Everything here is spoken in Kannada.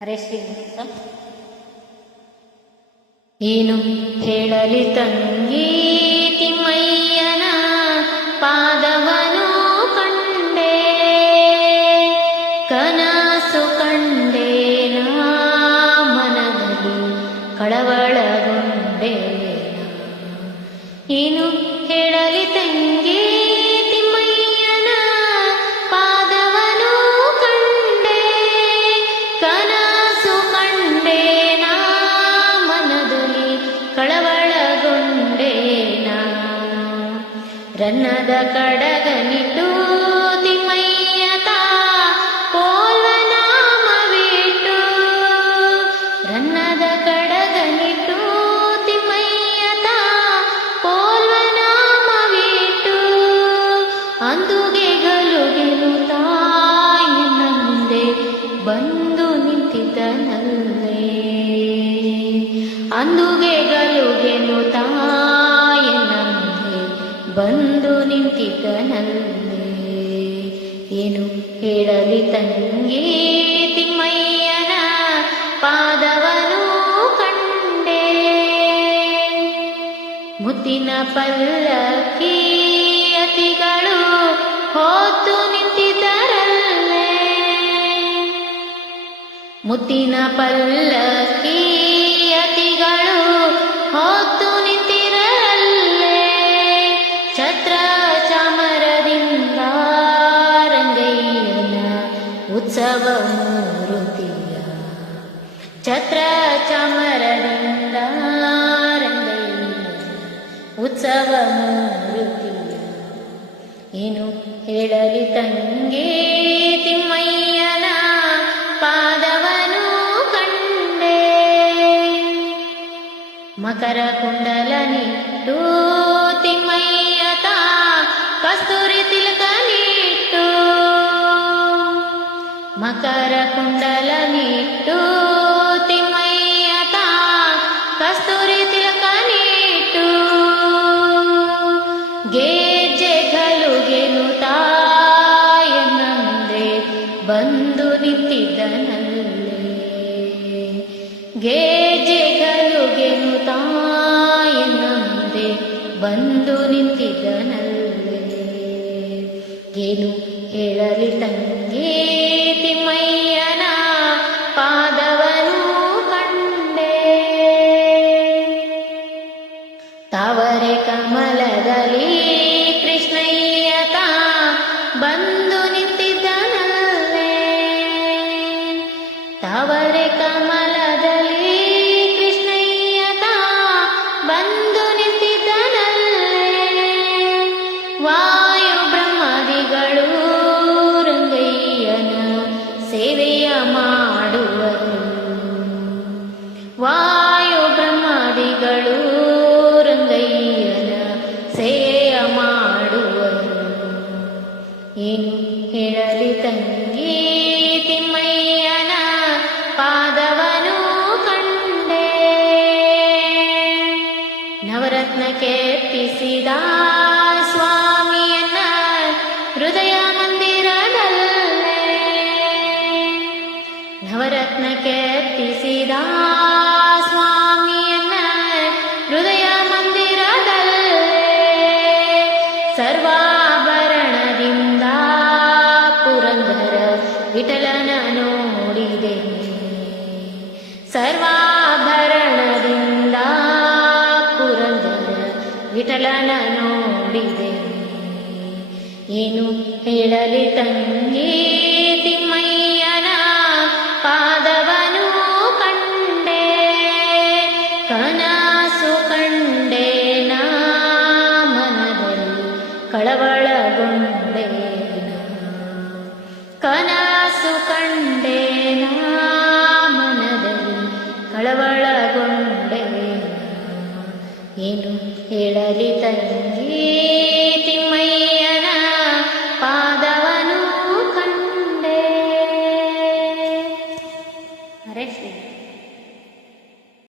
ಹರೇ ಶ್ರೀನಿವಾಸ. ಏನು ಹೇಳಲಿ ತಂಗಿ ತಿಮ್ಮಯ್ಯನ ಪಾದವನು ಕಂಡೆ, ಕನಸು ಕಂಡೆ ನಾ ಮನದಲ್ಲಿ ಕಳವಳಗೊಂಡೆ. ಏನು ಹೇಳಲಿ ತಂಗಿ ತಿಮ್ಮಯ್ಯನ ಪಾದವನು ಕಂಡೆ, ಕನಸು ಕಂಡೆ ನಾ ಮನದಲ್ಲಿ ಕಳವಳಗೊಂಡೆ. ರನ್ನದ ಕಡಗನಿಟ್ಟು ತಿಮ್ಮಯ್ಯತ ಪೋಲ್ವ ನಾಮವಿಟ್ಟು, ರನ್ನದ ಕಡಗನಿಟ್ಟು ತಿಮ್ಮಯ್ಯತ ಪೋಲ್ವ ನಾಮವಿಟ್ಟು, ಅಂದುಗೆ ಗಲುಗೆನು ತಾಯಿನ ಮುಂದೆ ಬಂದು ನಿಂತಿದ್ದನಲ್ಲೇ, ಅಂದುಗೆ ಗಲುಗೆನು ತಾಯಿನ ಮುಂದೆ ಬಂದು ನಿಂತಿದ್ದನಲ್ಲೇ. ಏನು ಹೇಳಲಿ ತಂಗಿ ತಿಮ್ಮಯ್ಯನ ಪಾದವನು ಕಂಡೆ, ಮುತ್ತಿನ ಪಲ್ಲಕ್ಕಿ ಅತಿಗಳು ಹೊತ್ತು ನಿಂತಿದ್ದರಲ್ಲೇ, ಮುತ್ತಿನ ಪಲ್ಲಕ್ಕಿ ಅತಿಗಳು ಹೊತ್ತು ನಿಂತಿರಲ್ಲೇ, ಛತ್ರ ಚಾಮರದಿಂದ ರಂಗಯ್ಯನ ಉತ್ಸವ ಮೂರುತಿಯ, ಛತ್ರ ಚಾಮರದಿಂದ ರಂಗಯ್ಯನ ಉತ್ಸವ ಮೂರುತಿಯ. ಏನು ಹೇಳಲಿ ತಂಗಿ ತಿಮ್ಮಯ್ಯನ ಪಾದವನು ಕಂಡೆ, ಮಕರ ಕುಂಡಲನಿಟ್ಟು ತಿಮ್ಮಯ್ಯತ ಕಸ್ತೂರಿ ತಿಲಕನಿಟ್ಟು, ಮಕರ ಕುಂಡಲನಿಟ್ಟು ತಿಮ್ಮಯ್ಯತ ಕಸ್ತೂರಿ ತಿಲಕನಿಟ್ಟು, ಗೆಜ್ಜೆ ಗಲುಗೆನು ತಾಯನ ಮುಂದೆ ಬಂದು ನಿಂತಿದ್ದನಲ್ಲೇ, ಗೆಜ್ಜೆ ಗಲುಗೆನು ತಾಯನ ಮುಂದೆ ಬಂದು ನಿಂತಿದ್ದನಲ್ಲೇ. ಏನು ಹೇಳಲಿ ತಂಗಿ ತಿಮ್ಮಯ್ಯನ ಪಾದವನು ಕಂಡೆ, ತಾವರೆ ಕಮಲದಲ್ಲಿ ಕೃಷ್ಣಯ್ಯತ ಬಂದು ನಿಂತಿದ್ದನಲ್ಲೇ, ತಾವರೆ ಕಮಲದಲ್ಲಿ ಕೃಷ್ಣಯ್ಯತ ಬಂದು ನಿಂತಿದ್ದನಲ್ಲೇ, ವಾಯು ಬ್ರಹ್ಮಾದಿಗಳು ರಂಗಯ್ಯನ ಸೇವೆಯ ಮಾಡುವರು, ವಾಯು ಬ್ರಹ್ಮಾದಿಗಳು ರಂಗಯ್ಯನ ಸೇವೆಯ ಮಾಡುವರು. ಏನು ಹೇಳಲಿ ತಂಗಿ ತಿಮ್ಮಯ್ಯನ ಪಾದವನು ಕಂಡೆ, ನವರತ್ನ ಕೆತ್ತಿಸಿದ ಸ್ವಾಮಿಯನ್ನ ಹೃದಯ ಮಂದಿರದಲ್ಲೇ, ನವರತ್ನ ಕೆತ್ತಿಸಿದ ಸ್ವಾಮಿಯನ್ನ ಹೃದಯ ಮಂದಿರದಲ್ಲೇ, ಸರ್ವಾಭರಣದಿಂದ ಪುರಂದರ ವಿಠಲನ ನೋಡಿದೆ, ಸರ್ವಾಭರಣದಿಂದ ಪುರಂದರ ವಿಠಲನ ನೋಡಿದೆ. ಏನು ಹೇಳಲಿ ತಂಗಿ ತಿಮ್ಮಯ್ಯನ ಪಾದವನು ಕಂಡೆ, ಕನಸು ಕಂಡೆ ನಾ ಮನದಲ್ಲಿ ಕಳವಳಗೊಂಡೆ, ಕನಸು ಕಂಡೆ ನಾ ಮನದಲ್ಲಿ ಕಳವಳಗೊಂಡೆ. ಏನು ಹೇಳಲಿ ತಂಗಿ